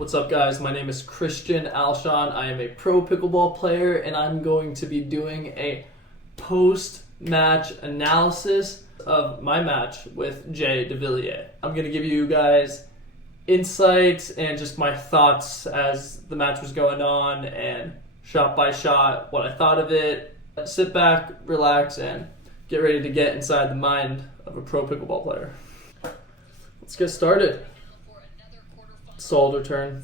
What's up, guys? My name is Christian Alshon. I am a pro pickleball player, and I'm going to be doing a post-match analysis of my match with Jay Devillier. I'm going to give you guys insights and just my thoughts as the match was going on and shot by shot, what I thought of it. Sit back, relax, and get ready to get inside the mind of a pro pickleball player. Let's get started. Solid return.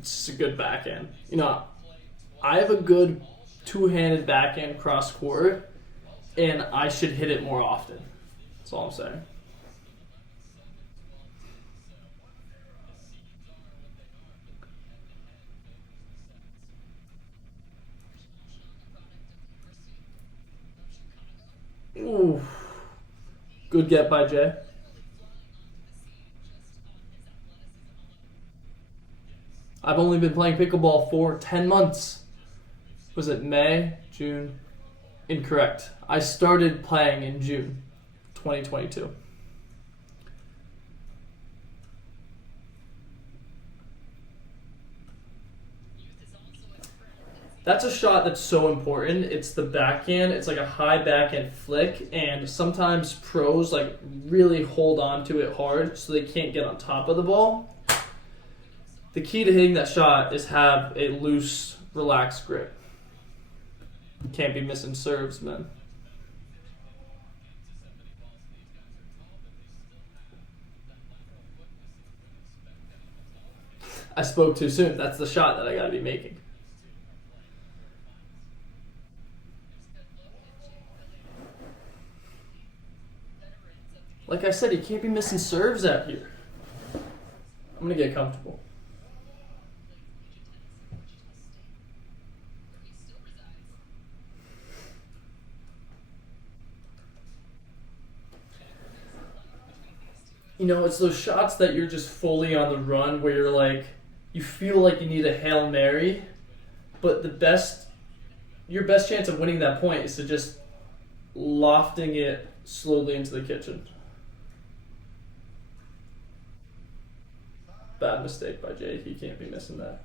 It's just a good backhand. You know, I have a good two-handed backhand cross court, and I should hit it more often. That's all I'm saying. Ooh. Good get by Jay. I've only been playing pickleball for 10 months. Was it May? June? Incorrect. I started playing in June 2022. That's a shot that's so important. It's the backhand. It's like a high backhand flick, and sometimes pros like really hold on to it hard so they can't get on top of the ball. The key to hitting that shot is have a loose, relaxed grip. Can't be missing serves, man. I spoke too soon. That's the shot that I gotta be making. Like I said, you can't be missing serves out here. I'm gonna get comfortable. You know, it's those shots that you're just fully on the run where you're like, you feel like you need a Hail Mary, but your best chance of winning that point is to just lofting it slowly into the kitchen. Bad mistake by Jay. He can't be missing that.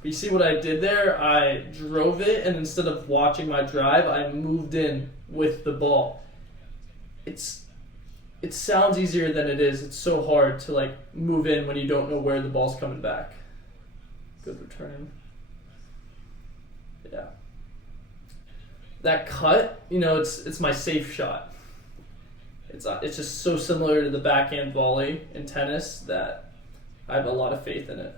But you see what I did there? I drove it, and instead of watching my drive, I moved in with the ball. It sounds easier than it is. It's so hard to like move in when you don't know where the ball's coming back. Good return. Yeah. That cut, you know, it's my safe shot. It's just so similar to the backhand volley in tennis that I have a lot of faith in it.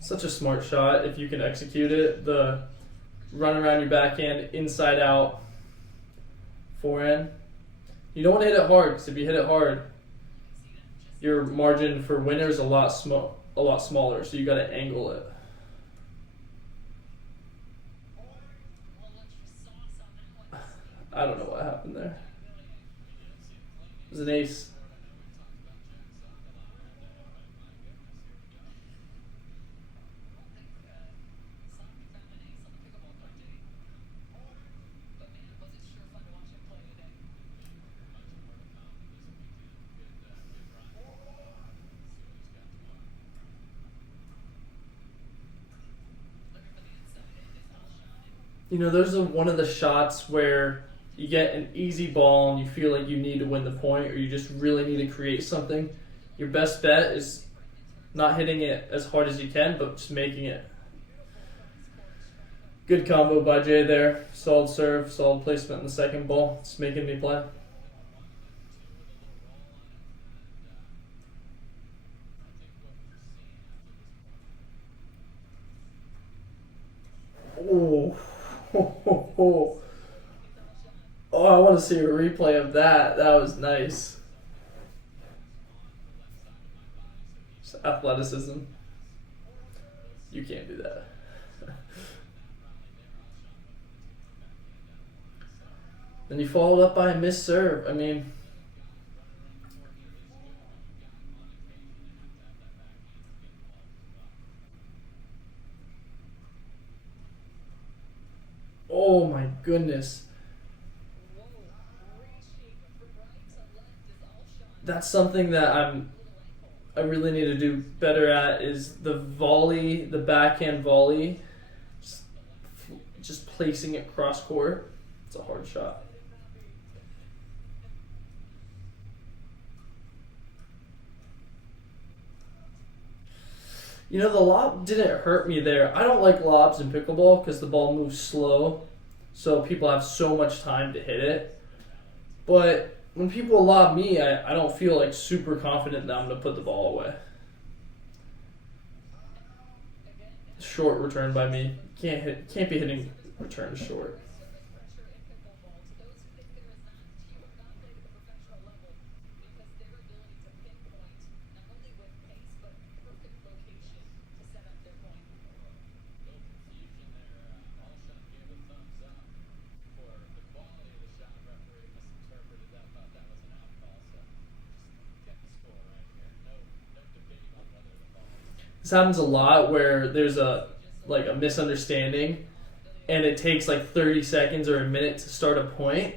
Such a smart shot if you can execute it. The run around your backhand, inside out, forehand. You don't want to hit it hard, because if you hit it hard, your margin for winner is a lot smaller, so you got to angle it. I don't know what happened there. It was an ace. You know, those are one of the shots where you get an easy ball and you feel like you need to win the point, or you just really need to create something. Your best bet is not hitting it as hard as you can, but just making it. Good combo by Jay there. Solid serve, solid placement in the second ball. It's making me play. Oh, Oh, I want to see a replay of that. That was nice. Just athleticism. You can't do that. Then you followed up by a missed serve. I mean, oh my goodness. That's something that I really need to do better at, is the volley, the backhand volley, just placing it cross court. It's a hard shot. You know, the lob didn't hurt me there. I don't like lobs in pickleball because the ball moves slow, so people have so much time to hit it. But when people lob me, I don't feel like super confident that I'm going to put the ball away. Short return by me. Can't be hitting returns short. This happens a lot where there's a misunderstanding and it takes like 30 seconds or a minute to start a point.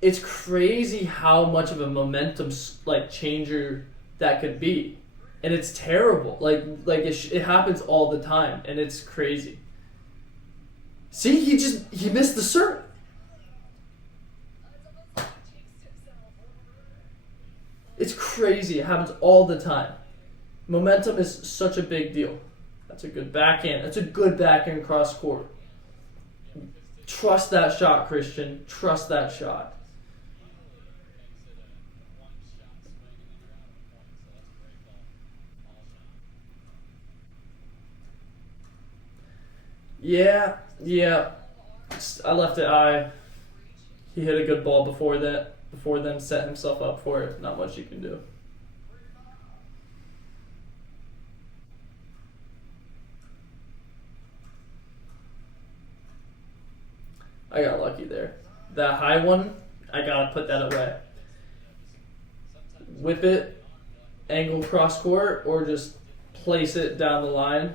It's crazy how much of a momentum changer that could be. And it's terrible. It happens all the time and it's crazy. See, he missed the serve. It's crazy. It happens all the time. Momentum is such a big deal. That's a good backhand. That's a good backhand cross court. Trust that shot, Christian. Trust that shot. Yeah. I left it high. He hit a good ball before then set himself up for it. Not much you can do. I got lucky there. That high one, I gotta put that away. Whip it, angle cross court, or just place it down the line.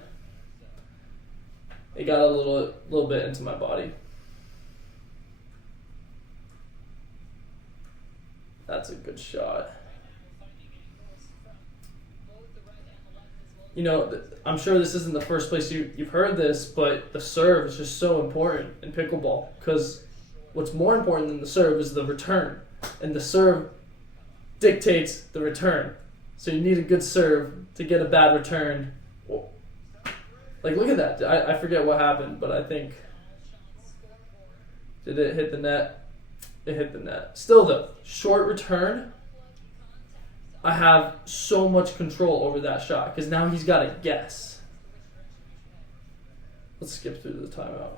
It got a little bit into my body. That's a good shot. You know, I'm sure this isn't the first place you've heard this, but the serve is just so important in pickleball, because what's more important than the serve is the return, and the serve dictates the return. So you need a good serve to get a bad return. Like, look at that. I forget what happened, but I think, did it hit the net? It hit the net. Still though, short return, I have so much control over that shot because now he's got to guess. Let's skip through the timeout.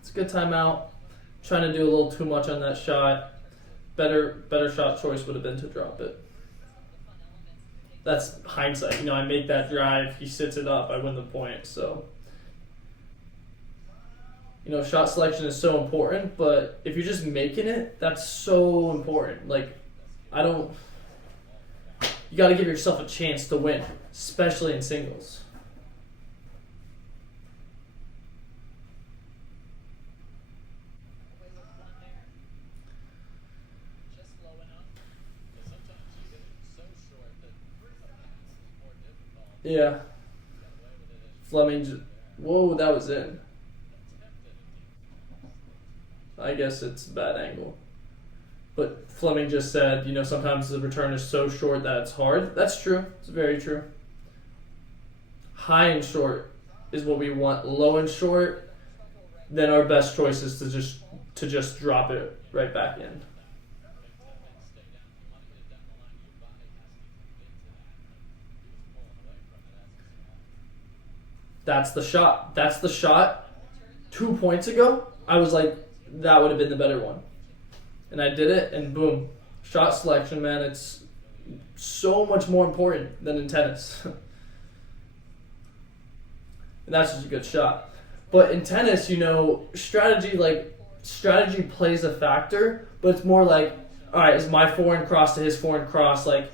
It's a good timeout. Trying to do a little too much on that shot. Better shot choice would have been to drop it. That's hindsight. You know, I make that drive, he sits it up, I win the point. So, you know, shot selection is so important, but if you're just making it, that's so important. Like, you got to give yourself a chance to win, especially in singles. Yeah. Fleming whoa, that was in. I guess it's a bad angle. But Fleming just said, you know, sometimes the return is so short that it's hard. That's true. It's very true. High and short is what we want. Low and short, then our best choice is to just to just drop it right back in. That's the shot. That's the shot. 2 points ago, I was like, that would have been the better one. And I did it, and boom. Shot selection, man, it's so much more important than in tennis. And that's just a good shot. But in tennis, you know, strategy plays a factor, but it's more like, all right, is my forehand cross to his forehand cross, like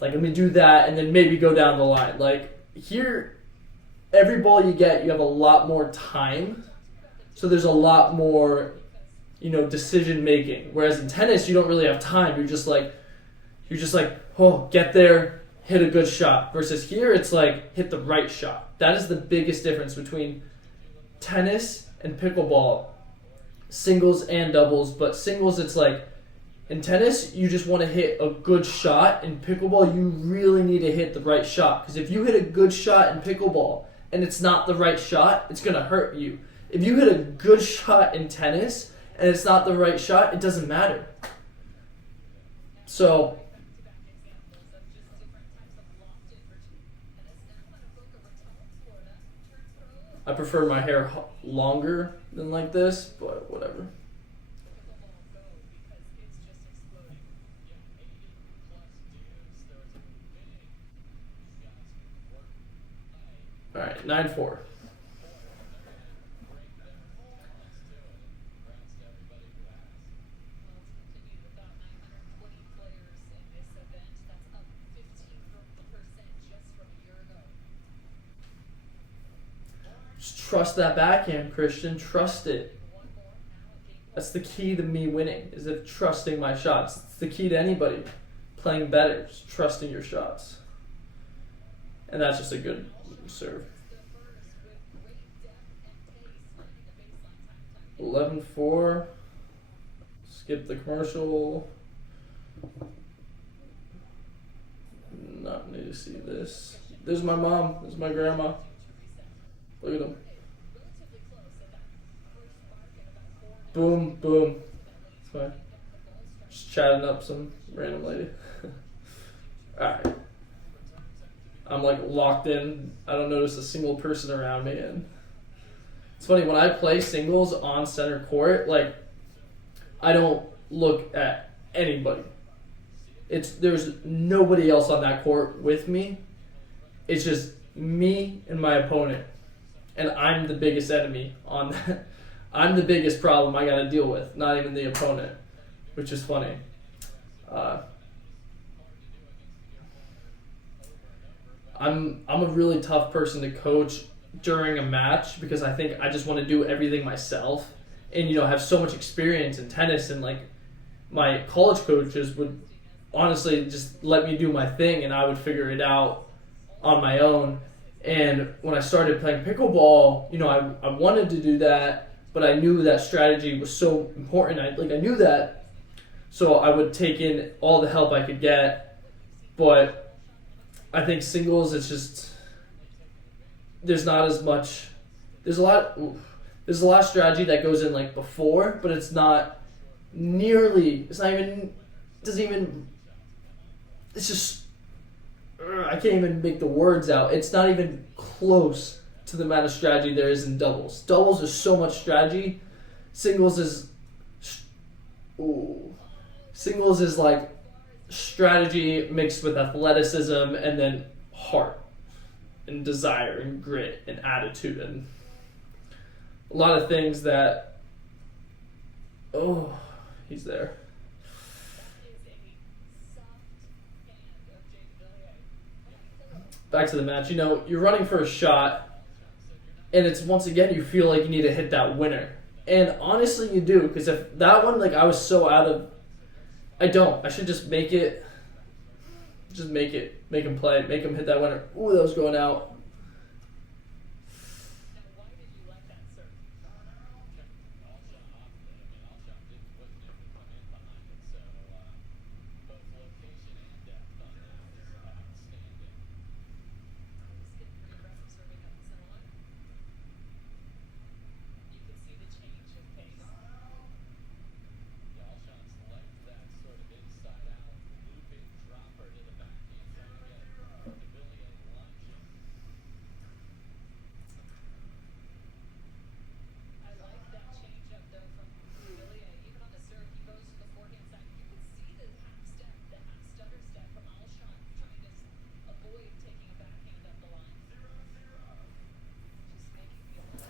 let me do that, and then maybe go down the line. Like, here, every ball you get, you have a lot more time, so there's a lot more, you know, decision making. Whereas in tennis, you don't really have time. You're just like, oh, get there, hit a good shot. Versus here, it's like, hit the right shot. That is the biggest difference between tennis and pickleball, singles and doubles. But singles, it's like, in tennis, you just want to hit a good shot. In pickleball, you really need to hit the right shot. Because if you hit a good shot in pickleball and it's not the right shot, it's going to hurt you. If you hit a good shot in tennis and it's not the right shot, it doesn't matter. So, I prefer my hair longer than like this, but whatever. All right, 9-4. Just trust that backhand, Christian. Trust it. That's the key to me winning, is that trusting my shots. It's the key to anybody playing better, just trusting your shots. And that's just a good serve. 11-4. Skip the commercial. Not need to see this. There's my mom. There's my grandma. Look at them. Boom, boom. It's fine. Just chatting up some random lady. Alright. I'm like locked in. I don't notice a single person around me. And it's funny, when I play singles on center court, like, I don't look at anybody. There's nobody else on that court with me. It's just me and my opponent. And I'm the biggest enemy on that. I'm the biggest problem I got to deal with, not even the opponent, which is funny. I'm a really tough person to coach during a match because I think I just want to do everything myself, and, you know, have so much experience in tennis, and like my college coaches would honestly just let me do my thing and I would figure it out on my own. And when I started playing pickleball, you know, I wanted to do that, but I knew that strategy was so important. I knew that, so I would take in all the help I could get. But I think singles, it's just, there's not as much. There's a lot of strategy that goes in like before, but it's not nearly. It's not even. Doesn't even. It's just. I can't even make the words out. It's not even close to the amount of strategy there is in doubles. Doubles is so much strategy. Singles is like strategy mixed with athleticism and then heart and desire and grit and attitude and a lot of things that, oh, he's there. Back to the match. You know, you're running for a shot, and it's, once again, you feel like you need to hit that winner. And honestly, you do, because if that one, like, I was so out of, I should just make it, make him play, make him hit that winner. Ooh, that was going out.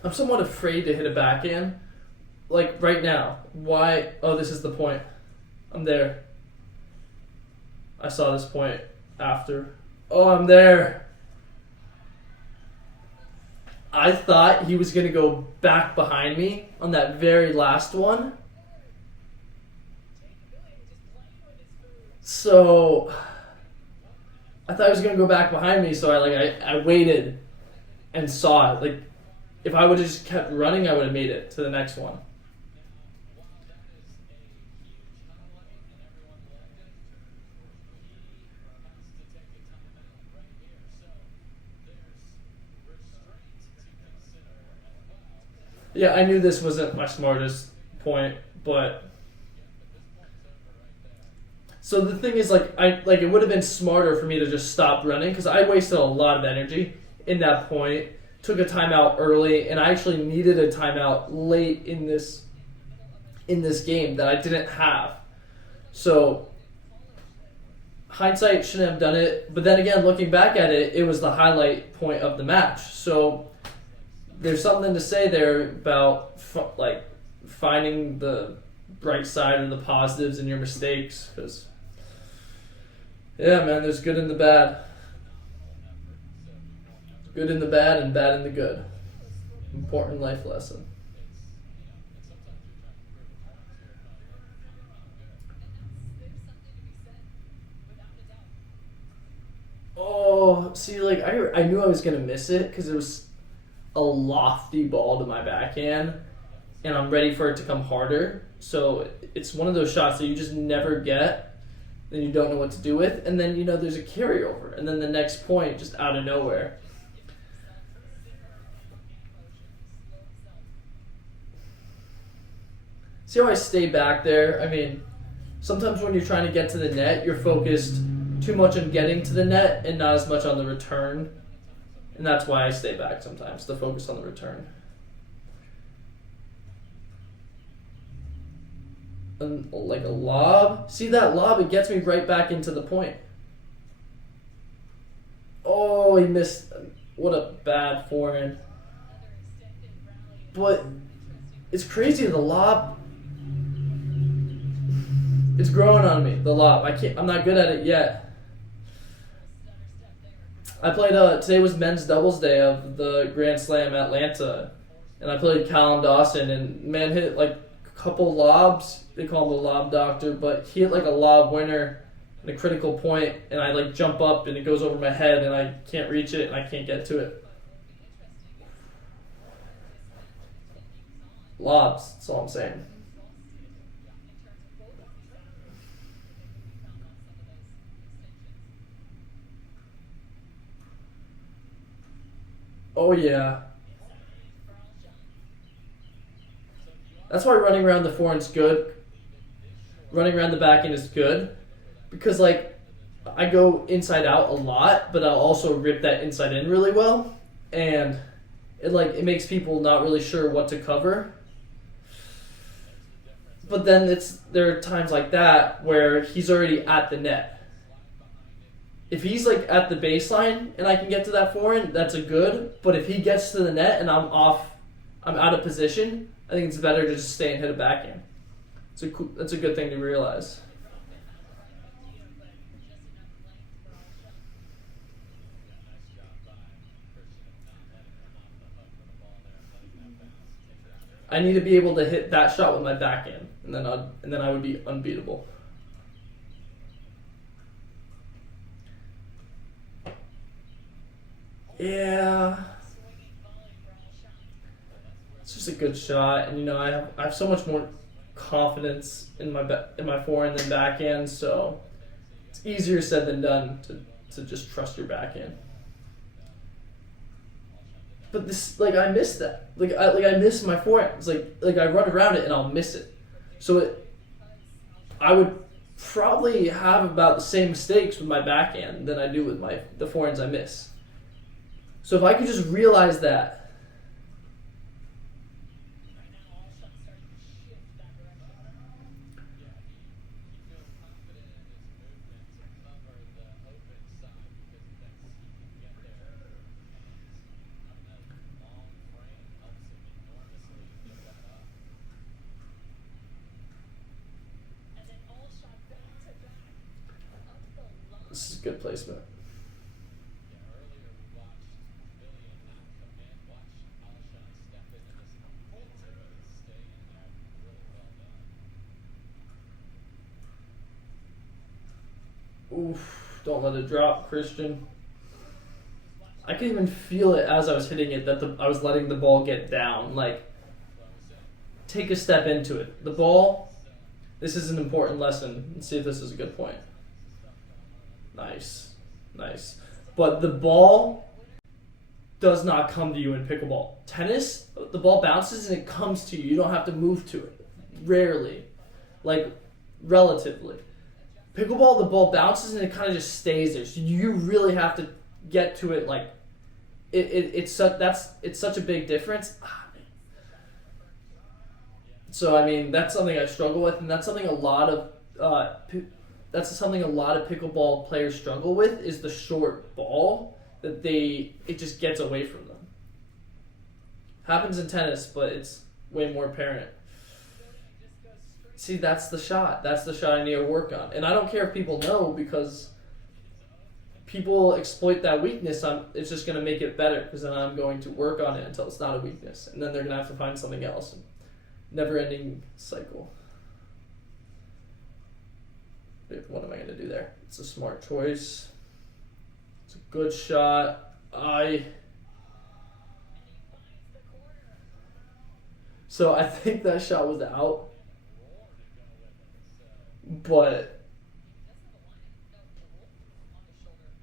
I'm somewhat afraid to hit a backhand. Like right now, why? Oh, this is the point. I'm there. I saw this point after. Oh, I'm there. I thought he was going to go back behind me on that very last one. So I thought he was going to go back behind me, so I waited and saw it. Like, if I would have just kept running, I would have made it to the next one. Yeah, I knew this wasn't my smartest point, but so the thing is, it would have been smarter for me to just stop running because I wasted a lot of energy in that point. Took a timeout early, and I actually needed a timeout late in this game that I didn't have. So hindsight, shouldn't have done it, but then again, looking back at it, it was the highlight point of the match. So there's something to say there about finding the bright side or the positives in your mistakes, because yeah, man, there's good in the bad. Good in the bad and bad in the good. Important life lesson. Oh, see, like I knew I was gonna miss it because it was a lofty ball to my backhand, and I'm ready for it to come harder. So it's one of those shots that you just never get, then you don't know what to do with, and then there's a carryover, and then the next point just out of nowhere. See how I stay back there? I mean, sometimes when you're trying to get to the net, you're focused too much on getting to the net and not as much on the return. And that's why I stay back sometimes, to focus on the return. And like a lob. See that lob? It gets me right back into the point. Oh, he missed. What a bad forehand. But it's crazy, the lob. It's growing on me, the lob. I'm not good at it yet. I played, today was men's doubles day of the Grand Slam Atlanta, and I played Callum Dawson, and man hit like a couple lobs. They call him the lob doctor, but he hit like a lob winner at a critical point, and I like jump up and it goes over my head and I can't reach it and I can't get to it. Lobs, that's all I'm saying. Oh yeah. That's why running around the forehand's good. Running around the backhand is good. Because like I go inside out a lot, but I'll also rip that inside in really well. And it makes people not really sure what to cover. But then there are times like that where he's already at the net. If he's like at the baseline and I can get to that forehand, that's a good. But if he gets to the net and I'm out of position, I think it's better to just stay and hit a backhand. That's a good thing to realize. I need to be able to hit that shot with my backhand, and then I would be unbeatable. Yeah, it's just a good shot, and I have so much more confidence in my forehand than backhand, so it's easier said than done to just trust your backhand. But this, I miss that. I miss my forehand. It's like I run around it and I'll miss it. So I would probably have about the same mistakes with my backhand than I do with the forehands I miss. So if I could just realize that. good placement. Oof, don't let it drop, Christian. I can even feel it as I was hitting it that I was letting the ball get down. Like, take a step into it. The ball, this is an important lesson. Let's see if this is a good point. Nice. But the ball does not come to you in pickleball. Tennis, the ball bounces and it comes to you. You don't have to move to it. Rarely. Like, relatively. Pickleball, the ball bounces and it kind of just stays there. So you really have to get to it. Like, it's such a big difference. So I mean, that's something I struggle with, and that's something a lot of pickleball players struggle with, is the short ball that it just gets away from them. Happens in tennis, but it's way more apparent. See, that's the shot. That's the shot I need to work on. And I don't care if people know, because people exploit that weakness. It's just going to make it better, because then I'm going to work on it until it's not a weakness. And then they're going to have to find something else. Never-ending cycle. What am I going to do there? It's a smart choice. It's a good shot. So I think that shot was out. But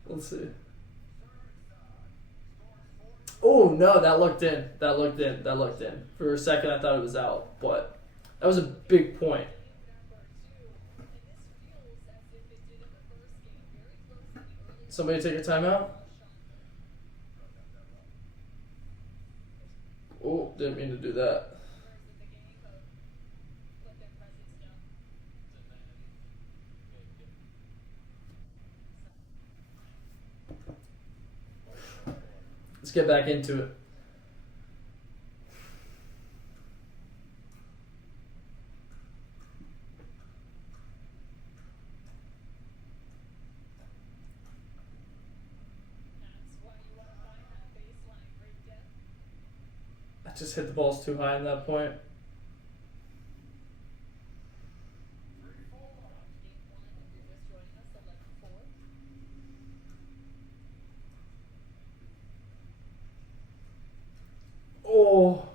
let's see. Oh no, that looked in. For a second I thought it was out, but that was a big point. Somebody take a timeout? Oh, didn't mean to do that. Let's get back into it. I just hit the balls too high in that point. Oh,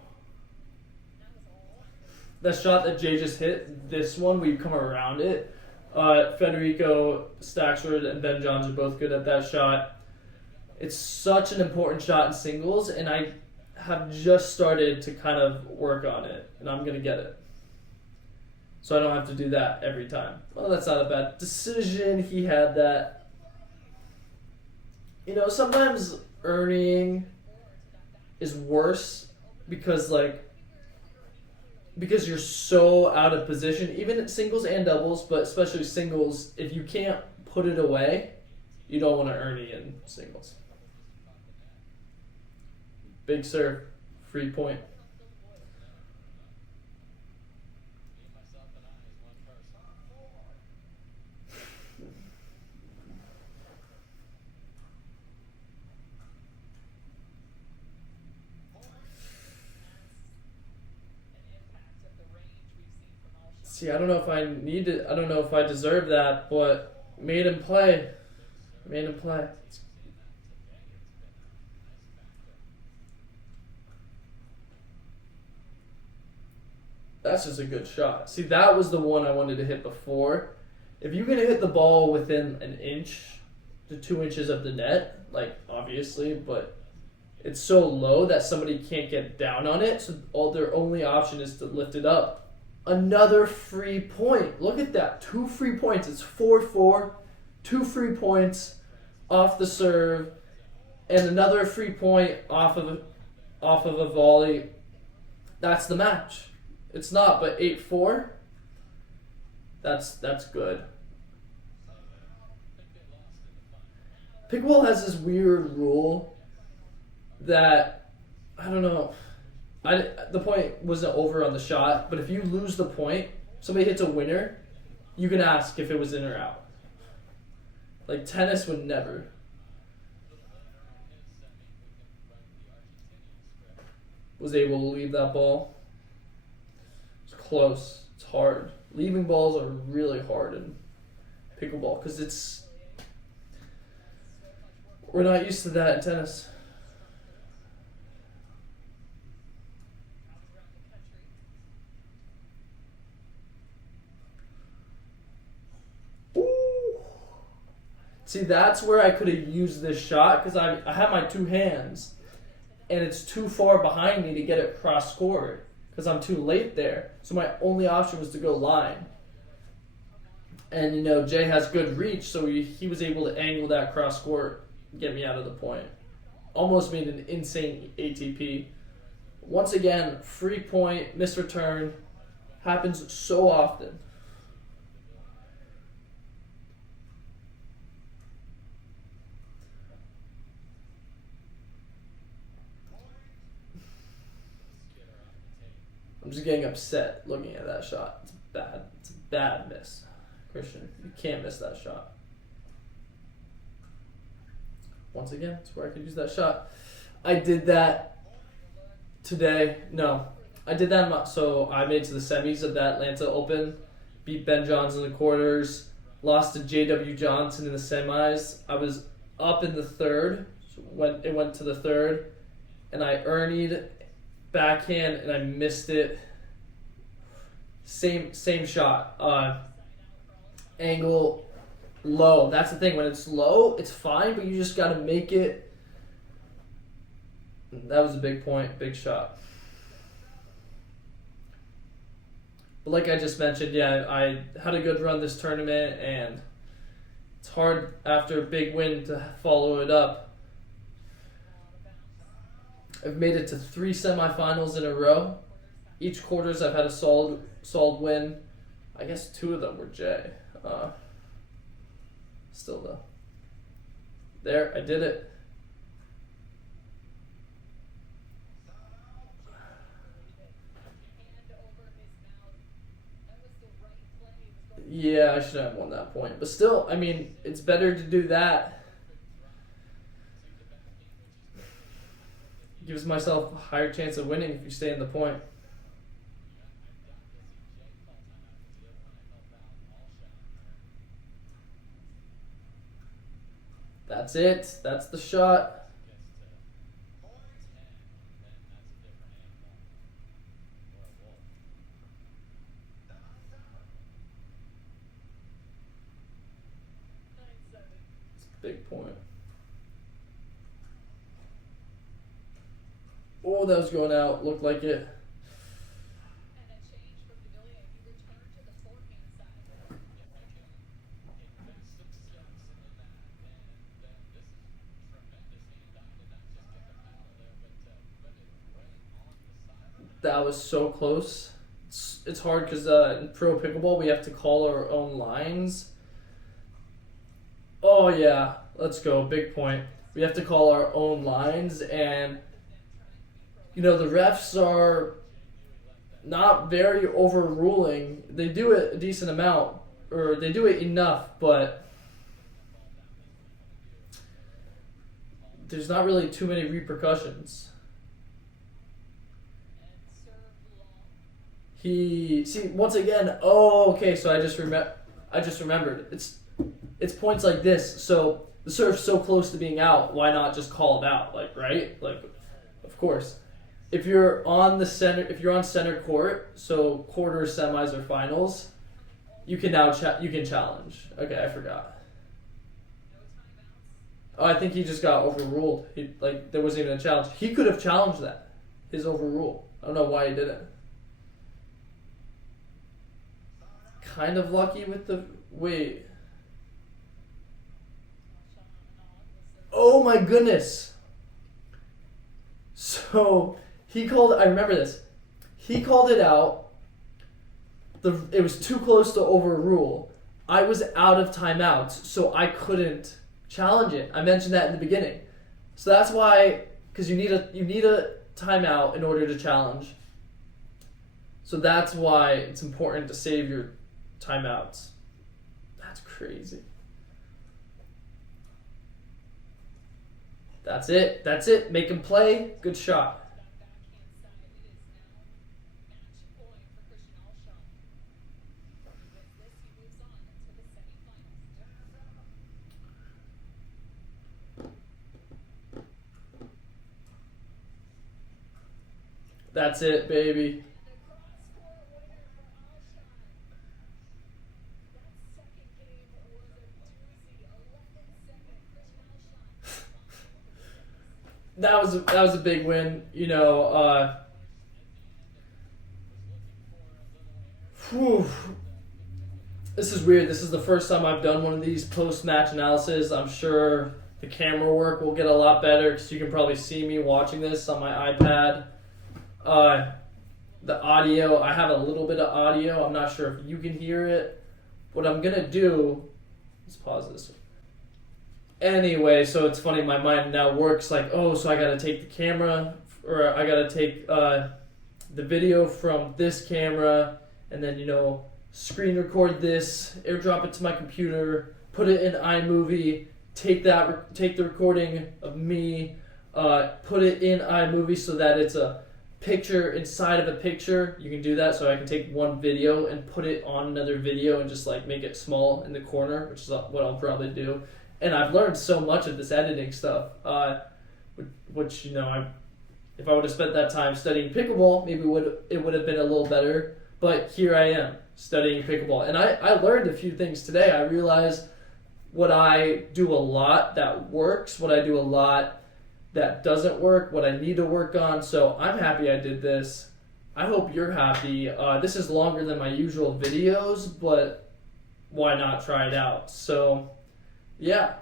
that shot that Jay just hit, this one, we come around it. Federico Staxford and Ben Johns are both good at that shot. It's such an important shot in singles, and I have just started to kind of work on it, and I'm going to get it. So I don't have to do that every time. Well, that's not a bad decision. He had that. You know, sometimes earning is worse because you're so out of position, even in singles and doubles, but especially singles. If you can't put it away, you don't want to earn in singles. Big serve, free point. See, I don't know if I need it. I don't know if I deserve that, but made him play. That's just a good shot. See, that was the one I wanted to hit before. If you're going to hit the ball within an inch to 2 inches of the net, like, obviously, but it's so low that somebody can't get down on it, so their only option is to lift it up. Another free point. Look at that. 2 free points. It's 4-4. 2 free points off the serve, and another free point off of a volley. That's the match. It's not, but 8-4. That's good. Pickleball has this weird rule that, I don't know. The point wasn't over on the shot, but if you lose the point, somebody hits a winner, you can ask if it was in or out. Like tennis would never. Was able to leave that ball. It's close. It's hard. Leaving balls are really hard in pickleball because we're not used to that in tennis. Ooh. See, that's where I could have used this shot because I have my two hands. And it's too far behind me to get it cross court because I'm too late there. So my only option was to go line. And, you know, Jay has good reach, so he was able to angle that cross court, get me out of the point. Almost made an insane ATP. Once again, free point, missed return. Happens so often. I'm just getting upset looking at that shot. It's bad. It's a bad miss. Christian, you can't miss that shot. Once again, it's where I could use that shot. I did that today. No, I did that. So I made it to the semis of the Atlanta Open, beat Ben Johns in the quarters, lost to J.W. Johnson in the semis. I was up in the third. So it went to the third, and I earned backhand and I missed it. Same shot. Angle low. That's the thing. When it's low, it's fine, but you just got to make it. That was a big point, big shot. But like I just mentioned, yeah, I had a good run this tournament, and it's hard after a big win to follow it up. I've made it to 3 semifinals in a row. Each quarters I've had a solid win. I guess 2 of them were Jay. Still though. There, I did it. Yeah, I should have won that point. But still, I mean, it's better to do that. Gives myself a higher chance of winning if you stay in the point. That's it. That's the shot. It's a big point. Oh, that was going out. Looked like it. And a change from Devillier. He returned to the forehand side. That was so close. It's hard because in pro pickleball we have to call our own lines. Oh yeah, let's go. Big point. We have to call our own lines, and you know, the refs are not very overruling. They do it a decent amount, or they do it enough, but there's not really too many repercussions. Once again, okay, so I just remembered. It's points like this. So the serve's so close to being out, why not just call it out? Like, right? Like, of course. If you're on center court, so quarters, semis, or finals, you can now you can challenge. Okay, I forgot. Oh, I think he just got overruled. There wasn't even a challenge. He could have challenged that, his overrule. I don't know why he didn't. Kind of lucky with the wait. Oh my goodness. So I remember this. He called it out. It was too close to overrule. I was out of timeouts, so I couldn't challenge it. I mentioned that in the beginning. So that's why, because you need a timeout in order to challenge. So that's why it's important to save your timeouts. That's crazy. That's it. That's it. Make him play. Good shot. With this, he moves on to the semifinals. That's it, baby. The cross-court winner for Alshon. That second game was a doozy. 11-7. Christian Alshon. That was a big win. You know, whew. This is weird. This is the first time I've done one of these post-match analysis. I'm sure the camera work will get a lot better because you can probably see me watching this on my iPad. The audio, I have a little bit of audio. I'm not sure if you can hear it. What I'm going to do, let's pause this. Anyway, so it's funny, my mind now works like, oh, so I got to take the camera, or I got to take the video from this camera, and then, you know, screen record this, airdrop it to my computer, put it in iMovie, take the recording of me, put it in iMovie so that it's a picture inside of a picture. You can do that, so I can take one video and put it on another video and just like make it small in the corner, which is what I'll probably do. And I've learned so much of this editing stuff, which, you know, if I would have spent that time studying pickleball, maybe it would have been a little better. But here I am studying pickleball, and I learned a few things today. I realized what I do a lot that works, what I do a lot that doesn't work, what I need to work on. So I'm happy I did this. I hope you're happy. This is longer than my usual videos, but why not try it out? So yeah.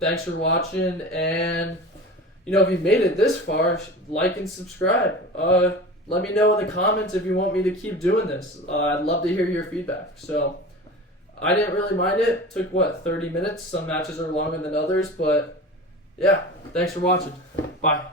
Thanks for watching, and you know, if you made it this far, like and subscribe. Let me know in the comments if you want me to keep doing this. I'd love to hear your feedback. So I didn't really mind it. It took 30 minutes. Some matches are longer than others, but yeah, thanks for watching. Bye.